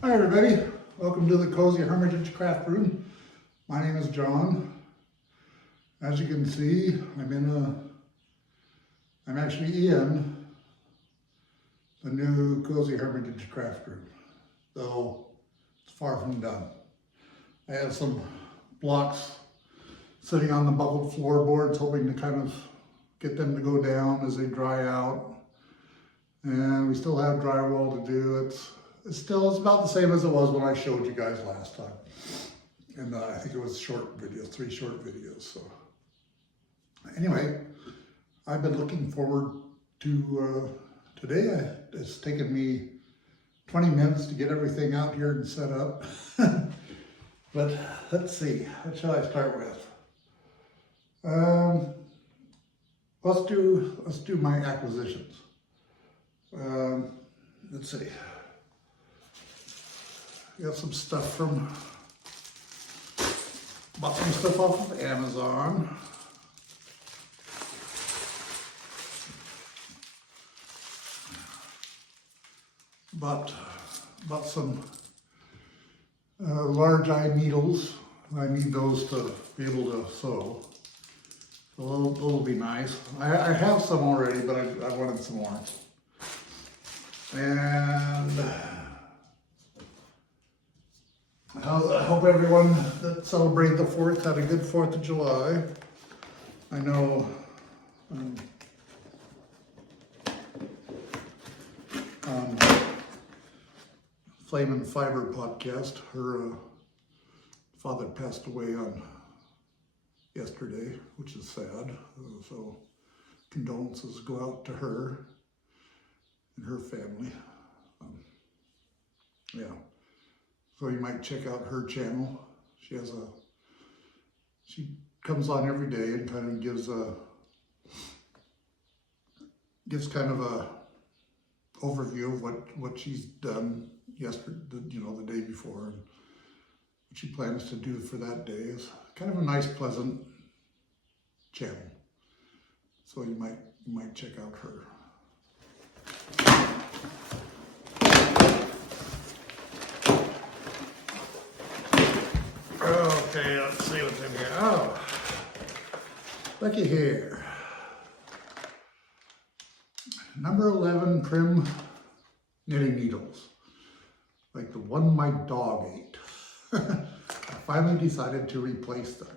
Hi everybody, welcome to the Cozy Hermitage Craft Room. My name is John. As you can see, I'm actually in the new Cozy Hermitage Craft Room, though it's far from done. I have some blocks sitting on the buckled floorboards, hoping to kind of get them to go down as they dry out. And we still have drywall to do. It's about the same as it was when I showed you guys last time. And I think it was short videos, 3 short videos. So anyway, I've been looking forward to today. It's taken me 20 minutes to get everything out here and set up. But let's see, what shall I start with? Let's do my acquisitions. Let's see. Got some stuff bought some stuff off of Amazon. Bought some large eye needles. I need those to be able to sew. So those will be nice. I have some already, but I wanted some more. And I hope everyone that celebrated the 4th had a good 4th of July. I know Flame and Fiber podcast, her father passed away on yesterday, which is sad. So condolences go out to her and her family. Yeah. So you might check out her channel. She comes on every day and kind of gives kind of a overview of what she's done yesterday, the day before, and what she plans to do for that day. Is kind of a nice, pleasant channel. So you might check out her. Okay, let's see what's in here. Oh, looky here. Number 11 Prim knitting needles, like the one my dog ate. I finally decided to replace them.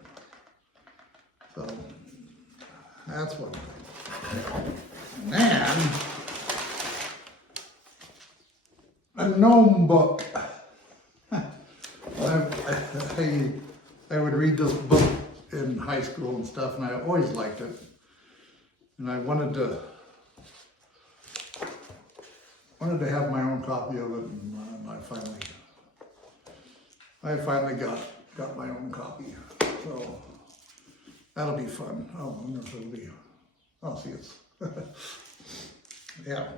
So that's one thing. And then a Gnome book. I would read this book in high school and stuff, and I always liked it. And I wanted to have my own copy of it, and I finally got my own copy. So that'll be fun. Oh, I wonder if it'll be. Oh, see, it's yeah.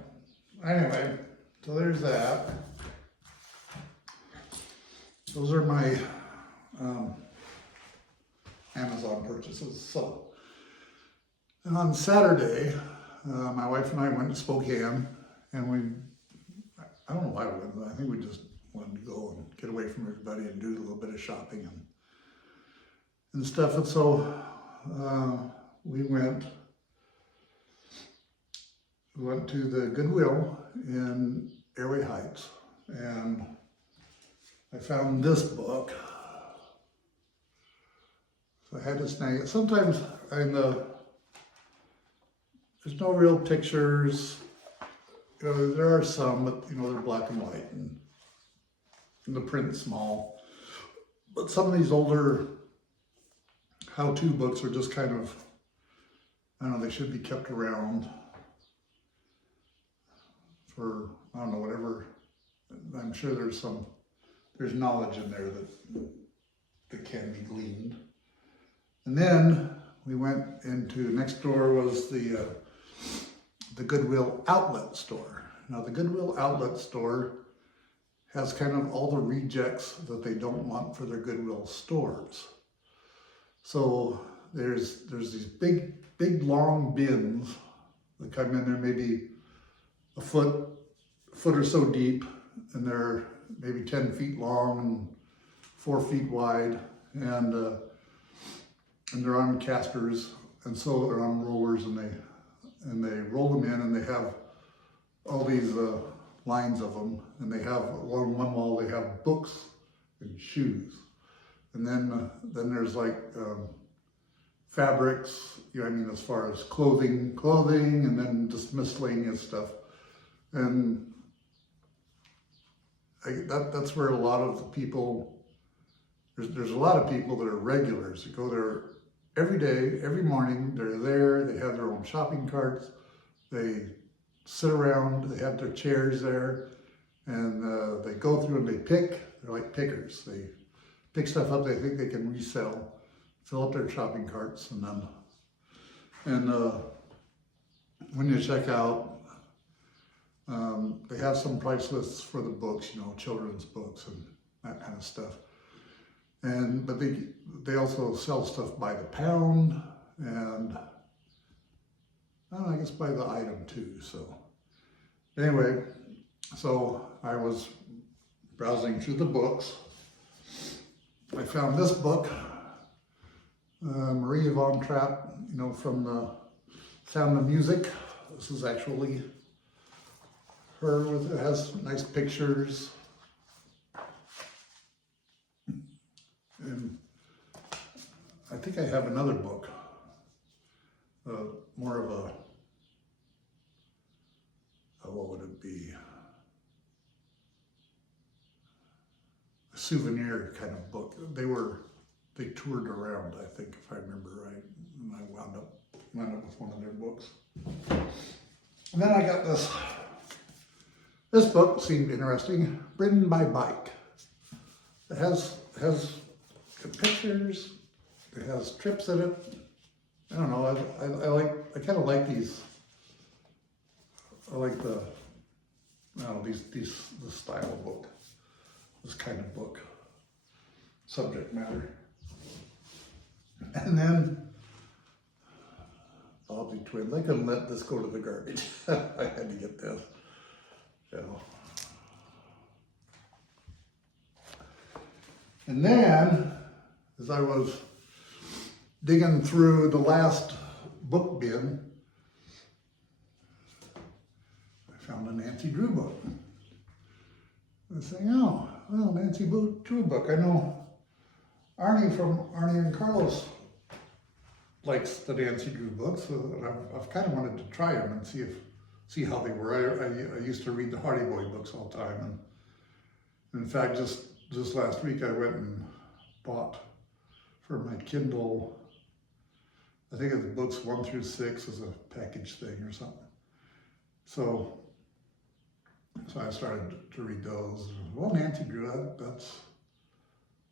Anyway, so there's that. Those are my Amazon purchases. So, and on Saturday, my wife and I went to Spokane, and I don't know why we went, but I think we just wanted to go and get away from everybody and do a little bit of shopping and stuff. And so we went to the Goodwill in Airway Heights, and I found this book. So I had to snag it. Sometimes there's no real pictures. There are some, but they're black and white and the print's small. But some of these older how-to books are just kind of, I don't know, they should be kept around for, I don't know, whatever. I'm sure there's knowledge in there that can be gleaned. And then we went into, next door was the Goodwill Outlet store. Now the Goodwill Outlet store has kind of all the rejects that they don't want for their Goodwill stores. So there's these big long bins that come in there maybe a foot or so deep, and they're maybe 10 feet long and 4 feet wide, and they're on casters, and so they're on rollers, and they roll them in, and they have all these lines of them, and they have along one wall they have books and shoes, and then there's like fabrics, you know what I mean, as far as clothing, and then just miscellaneous stuff, and that's where a lot of the people, there's a lot of people that are regulars that go there every day, every morning. They're there, they have their own shopping carts, they sit around, they have their chairs there, and they go through and they pick. They're like pickers. They pick stuff up they think they can resell, fill up their shopping carts, and when you check out, they have some price lists for the books, you know, children's books and that kind of stuff. But they also sell stuff by the pound, and I guess by the item too. So anyway, so I was browsing through the books. I found this book, Maria von Trapp, you know, from the Sound of Music. This is actually her. It has nice pictures. And I think I have another book, more of a, what would it be? A souvenir kind of book. They toured around, I think, if I remember right, and I wound up with one of their books. And then I got this book seemed interesting, Britten by Bike. It has pictures, it has trips in it. I don't know, I kind of like these. I like the style of book, this kind of book, subject matter. And then Bobby Twins, I couldn't let this go to the garbage. I had to get this, you know. And then, as I was digging through the last book bin, I found a Nancy Drew book. I was saying, oh, well, Nancy Drew book. I know Arnie from Arnie and Carlos likes the Nancy Drew books, so I've kind of wanted to try them and see how they were. I used to read the Hardy Boy books all the time, and in fact, just last week I went and bought for my Kindle, I think it's books 1 through 6 as a package thing or something. So I started to read those. Well, Nancy Drew,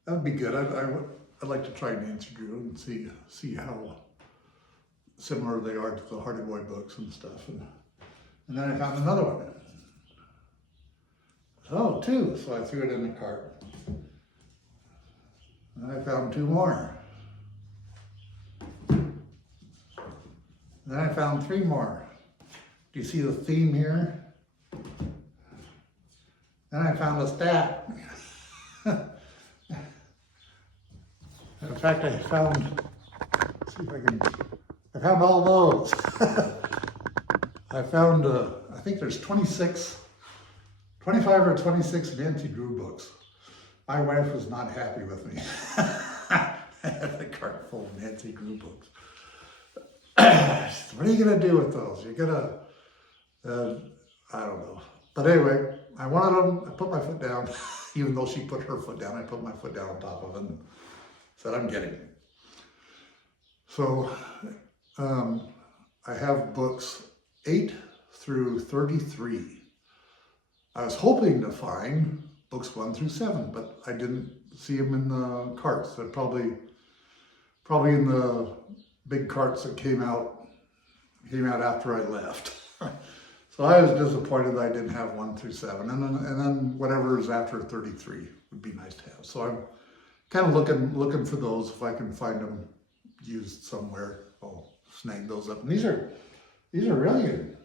that'd be good. I'd like to try Nancy Drew and see how similar they are to the Hardy Boy books and stuff. And then I found another one. Oh, 2, so I threw it in the cart. And I found 2 more. Then I found 3 more. Do you see the theme here? Then I found a stat. In fact, I found, let's see if I found all those. I found, I think there's 25 or 26 Nancy Drew books. My wife was not happy with me. I had a cart full of Nancy Drew books. What are you gonna do with those? You're gonna, I don't know. But anyway, I wanted them, I put my foot down. Even though she put her foot down, I put my foot down on top of it and said, I'm getting it. So, I have books 8 through 33. I was hoping to find books 1 through 7, but I didn't see them in the carts. They're probably in the big carts that came out after I left. So I was disappointed that I didn't have 1 through 7, and then whatever is after 33 would be nice to have. So I'm kind of looking for those. If I can find them used somewhere, I'll snag those up. And these are really in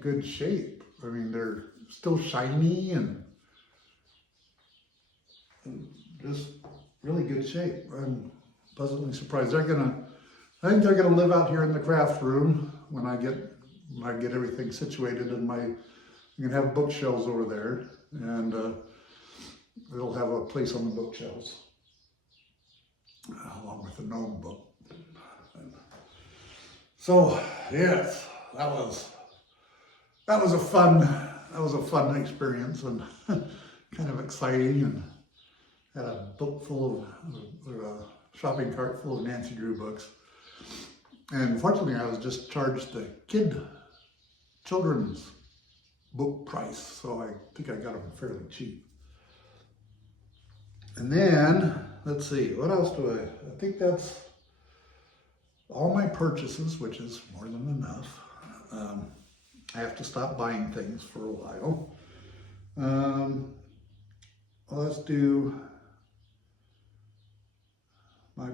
good shape. I mean, they're still shiny, and just really good shape. I'm pleasantly surprised. I think they're gonna live out here in the craft room when I get everything situated in I'm gonna have bookshelves over there, and they'll have a place on the bookshelves along with the Gnome book. So yes, that was a fun experience, and kind of exciting, and had a book full of, or a shopping cart full of Nancy Drew books. And fortunately, I was just charged the children's book price, so I think I got them fairly cheap. And then, let's see, what else I think that's all my purchases, which is more than enough. I have to stop buying things for a while. Well, let's do my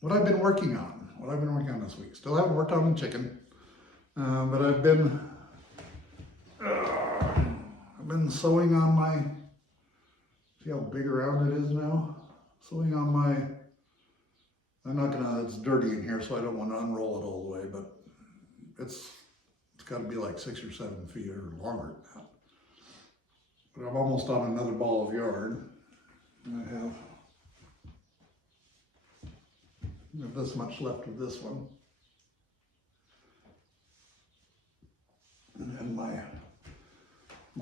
what I've been working on. What I've been working on this week. Still haven't worked on the chicken, but I've been sewing on my. See how big around it is now? Sewing on my. I'm not gonna. It's dirty in here, so I don't want to unroll it all the way. But it's got to be like 6 or 7 feet or longer than that. But I'm almost on another ball of yarn. I have this much left of this one, and my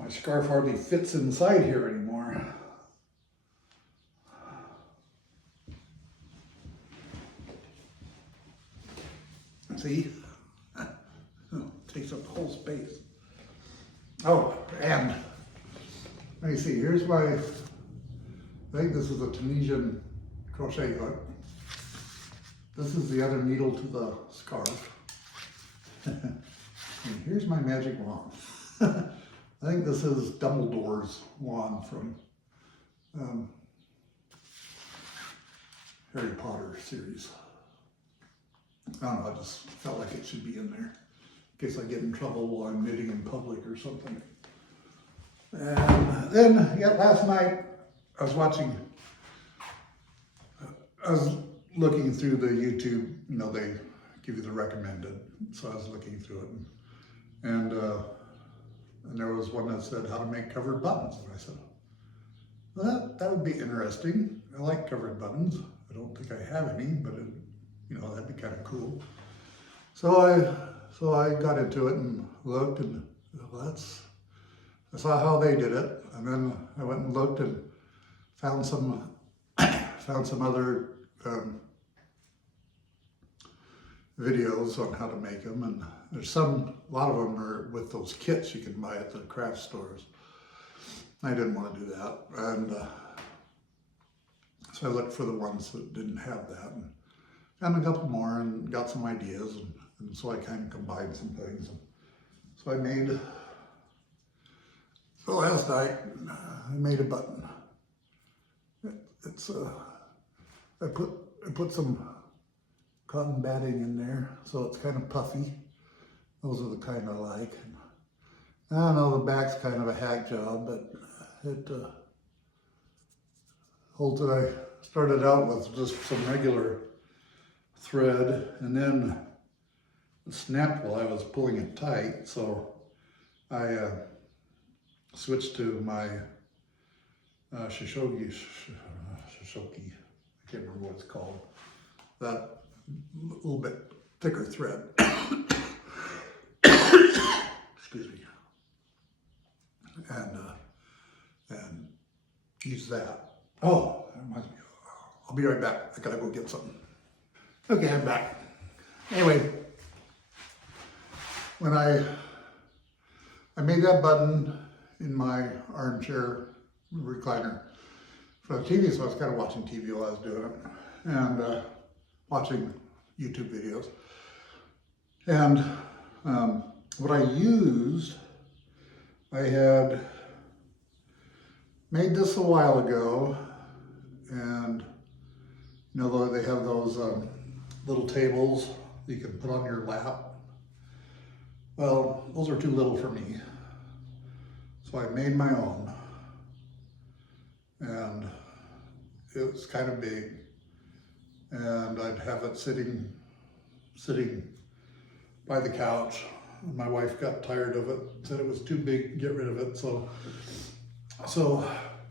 scarf hardly fits inside here anymore. See, takes up the whole space. Oh, and let me see. Here's I think this is a Tunisian crochet hook. This is the other needle to the scarf. And here's my magic wand. I think this is Dumbledore's wand from Harry Potter series. I don't know, I just felt like it should be in there in case I get in trouble while I'm knitting in public or something. And then, yeah, last night I was looking through the YouTube, you know, they give you the recommended. So I was looking through it, and there was one that said how to make covered buttons. And I said, well, that would be interesting. I like covered buttons. I don't think I have any, but you know, that'd be kind of cool. So I got into it and looked, and well, I saw how they did it, and then I went and looked and found some other videos on how to make them, and there's a lot of them are with those kits you can buy at the craft stores. I didn't want to do that, and so I looked for the ones that didn't have that, and found a couple more and got some ideas, and so I kind of combined some things. And so last night I made a button. I put some cotton batting in there, so it's kind of puffy. Those are the kind I like. I know the back's kind of a hack job, but it holds it. I started out with just some regular thread, and then it snapped while I was pulling it tight, so I switched to my Shishogi, I can't remember what it's called, that little bit thicker thread. Excuse me. And use that. Oh, that reminds me. I'll be right back. I gotta go get something. Okay, I'm back. Anyway, when I made that button in my armchair recliner for the TV, so I was kind of watching TV while I was doing it, and watching YouTube videos. And what I used, I had made this a while ago, and you know, they have those little tables that you can put on your lap. Well, those are too little for me, so I made my own. and it's kind of big, and I'd have it sitting by the couch. My wife got tired of it, said it was too big to get rid of it, so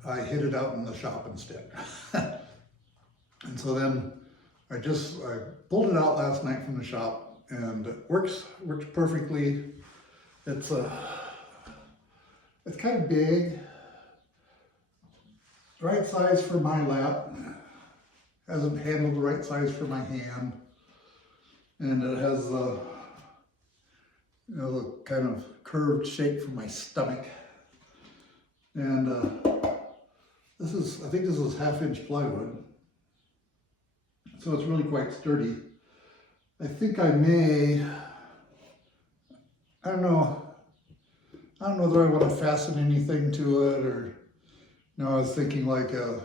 I hid it out in the shop instead. And so then I pulled it out last night from the shop, and it works perfectly. It's kind of big, right size for my lap. Hasn't handled the right size for my hand, and it has the the kind of curved shape for my stomach. And I think this is 1/2-inch plywood, so it's really quite sturdy. I think I don't know whether I want to fasten anything to it, or, I was thinking like a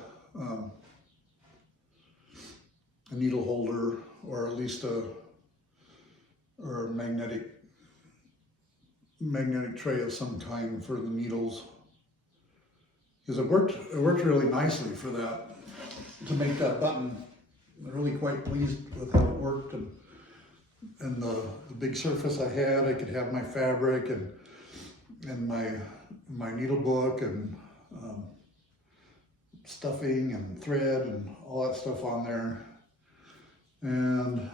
needle holder, or at least a magnetic tray of some kind for the needles, because it worked really nicely for that, to make that button. I'm really quite pleased with how it worked, and the big surface I had. I could have my fabric and my needle book and stuffing and thread and all that stuff on there, and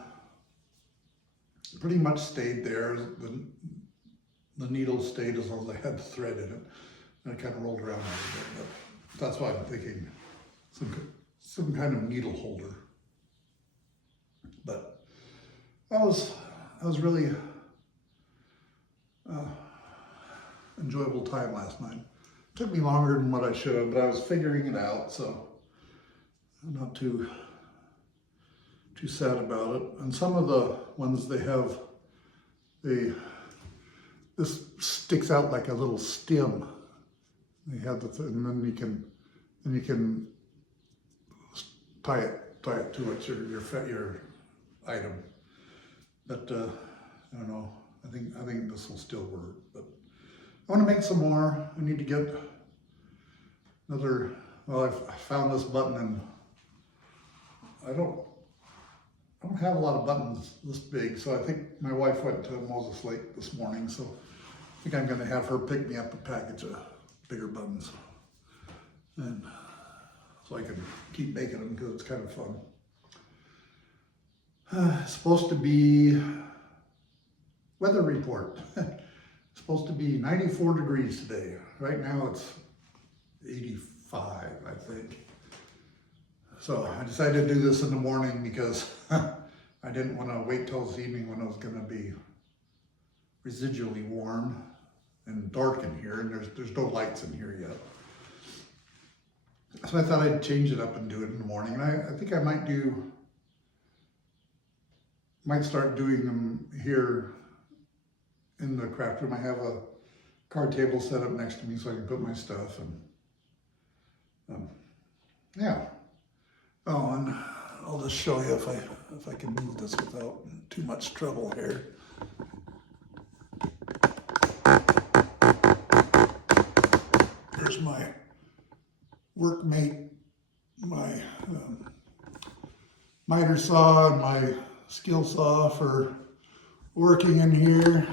pretty much stayed there. The needle stayed as long as I had the thread in it, and it kind of rolled around a little bit, but that's why I'm thinking some kind of needle holder. But that was really enjoyable time last night. It took me longer than what I should have, but I was figuring it out, so I'm not too sad about it. And some of the ones this sticks out like a little stem. They have and then you can tie it to it, your item. But I don't know. I think this will still work. But I want to make some more. I need to get another. Well, I found this button, and I don't have a lot of buttons this big, so I think my wife went to Moses Lake this morning, so I think I'm going to have her pick me up a package of bigger buttons, and so I can keep making them, because it's kind of fun. It's supposed to be weather report. It's supposed to be 94 degrees today. Right now it's 85, I think. So I decided to do this in the morning because I didn't want to wait till this evening when it was going to be residually warm and dark in here, and there's no lights in here yet. So I thought I'd change it up and do it in the morning. And I think I might start doing them here in the craft room. I have a card table set up next to me so I can put my stuff, and yeah. Oh, and I'll just show you if I can move this without too much trouble here. There's my workmate, my miter saw and my skill saw for working in here.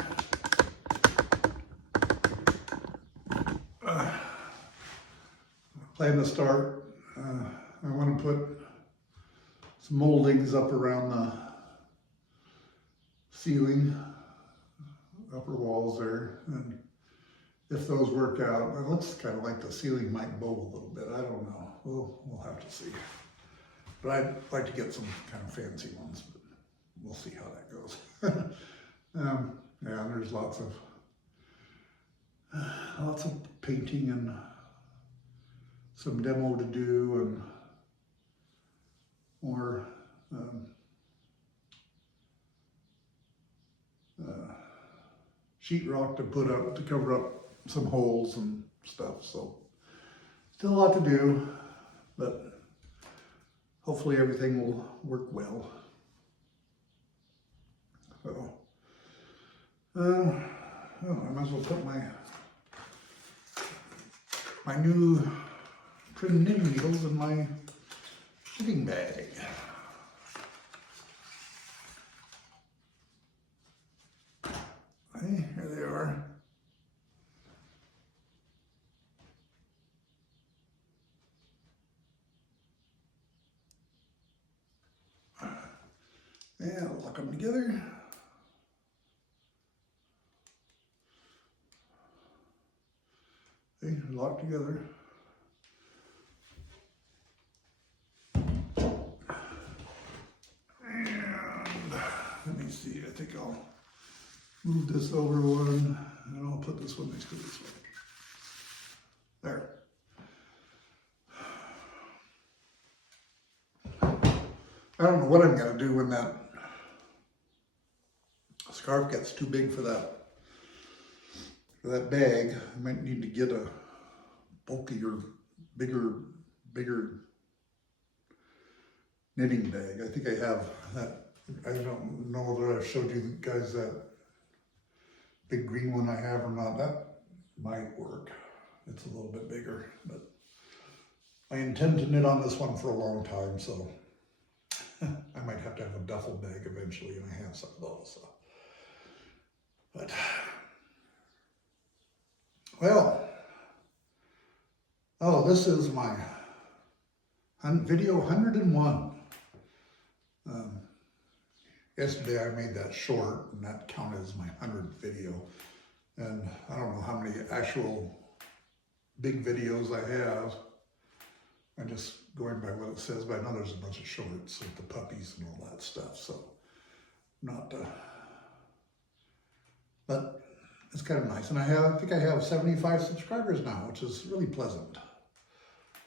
Plan to start. I want to put some moldings up around the ceiling, upper walls there, and if those work out, it looks kind of like the ceiling might bow a little bit. I don't know. We'll have to see. But I'd like to get some kind of fancy ones, but we'll see how that goes. Yeah, there's lots of painting and some demo to do, and more sheetrock to put up to cover up some holes and stuff. So still a lot to do, but hopefully everything will work well. So I might as well put my new trim knitting needles in my knitting bag. Okay, here they are. And I'll lock them together. Okay, locked together. And let me see, I think I'll move this over one and I'll put this one next to this one. There. I don't know what I'm gonna do when that scarf gets too big for that bag. I might need to get a bulkier, bigger knitting bag. I think I have that. I don't know that I've showed you guys that big green one I have or not. That might work. It's a little bit bigger, but I intend to knit on this one for a long time, so I might have to have a duffel bag eventually, and I have some of those. So. But, well, oh, this is my video 101. Yesterday I made that short, and that counted as my 100th video. And I don't know how many actual big videos I have. I'm just going by what it says, but I know there's a bunch of shorts with the puppies and all that stuff, so not, but it's kind of nice. And I think I have 75 subscribers now, which is really pleasant.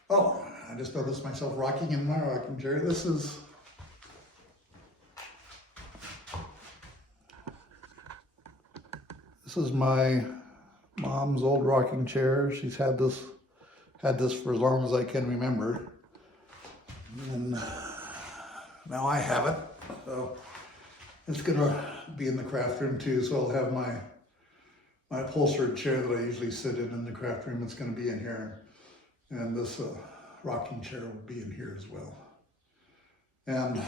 Oh, I just noticed myself rocking in my rocking chair. This is my mom's old rocking chair. She's had this for as long as I can remember. And now I have it. So it's gonna be in the craft room too. So I'll have my upholstered chair that I usually sit in the craft room. It's gonna be in here. And this rocking chair will be in here as well. And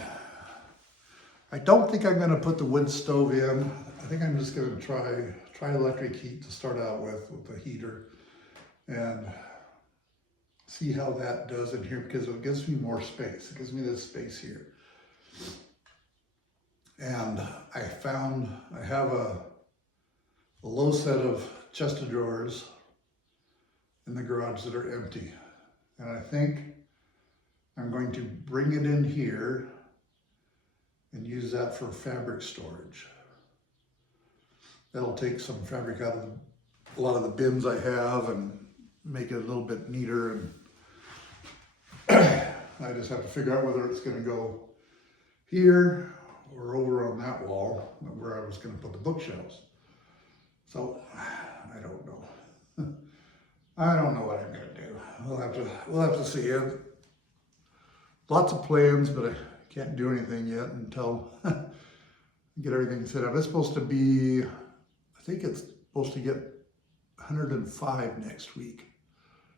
I don't think I'm gonna put the wood stove in. I think I'm just gonna try electric heat to start out with the heater, and see how that does in here, because it gives me more space. It gives me this space here. And I have a low set of chest of drawers in the garage that are empty. And I think I'm going to bring it in here and use that for fabric storage. That'll take some fabric out of a lot of the bins I have and make it a little bit neater. And I just have to figure out whether it's gonna go here or over on that wall where I was gonna put the bookshelves. So, I don't know. I don't know what I'm gonna do. We'll have to see. Lots of plans, but I can't do anything yet until I get everything set up. It's supposed to be, I think it's supposed to get 105 next week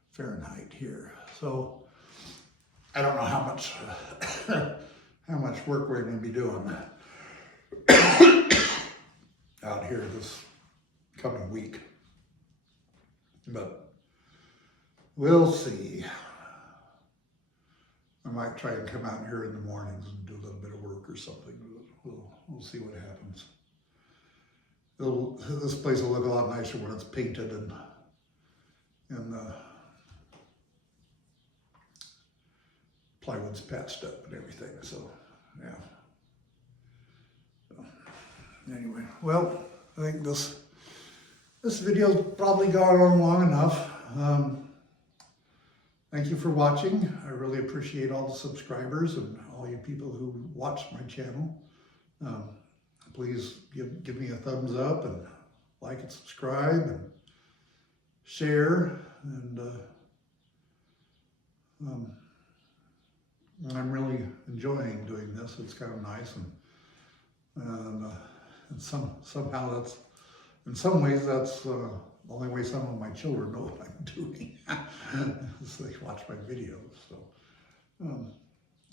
Fahrenheit here. So I don't know how much work we're going to be doing out here this coming week, but we'll see. I might try and come out here in the mornings and do a little bit of work or something. We'll see what happens. This place will look a lot nicer when it's painted and the plywood's patched up and everything. So, yeah. So, anyway, well, I think this video's probably gone on long enough. Thank you for watching. I really appreciate all the subscribers and all you people who watch my channel. Please give me a thumbs up and like and subscribe and share. And I'm really enjoying doing this. It's kind of nice, and somehow that's, in some ways, that's Only way some of my children know what I'm doing is they watch my videos. So,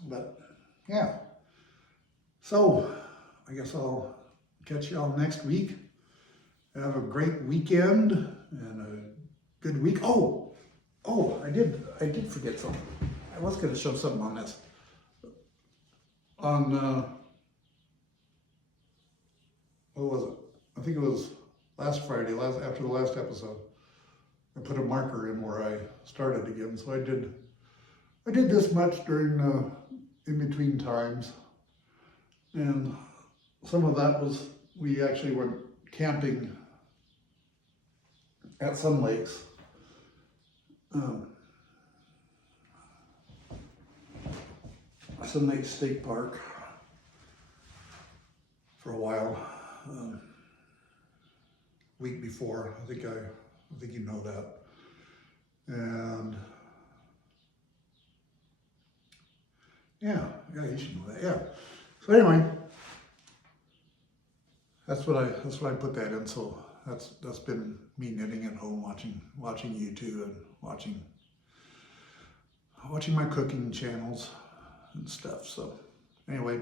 but yeah. So I guess I'll catch y'all next week. Have a great weekend and a good week. Oh, I did forget something. I was going to show something on this. On what was it? I think it was last Friday, after the last episode. I put a marker in where I started again. So I did this much during in between times, and some of that was we actually went camping at some lakes. Sun Lake State Park for a while. Week before, I think you know that, and yeah, you should know that. Yeah. So anyway, that's what I put that in. So that's been me knitting at home, watching YouTube and watching my cooking channels and stuff. So anyway,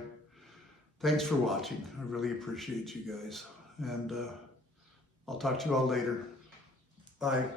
thanks for watching. I really appreciate you guys, and I'll talk to you all later. Bye.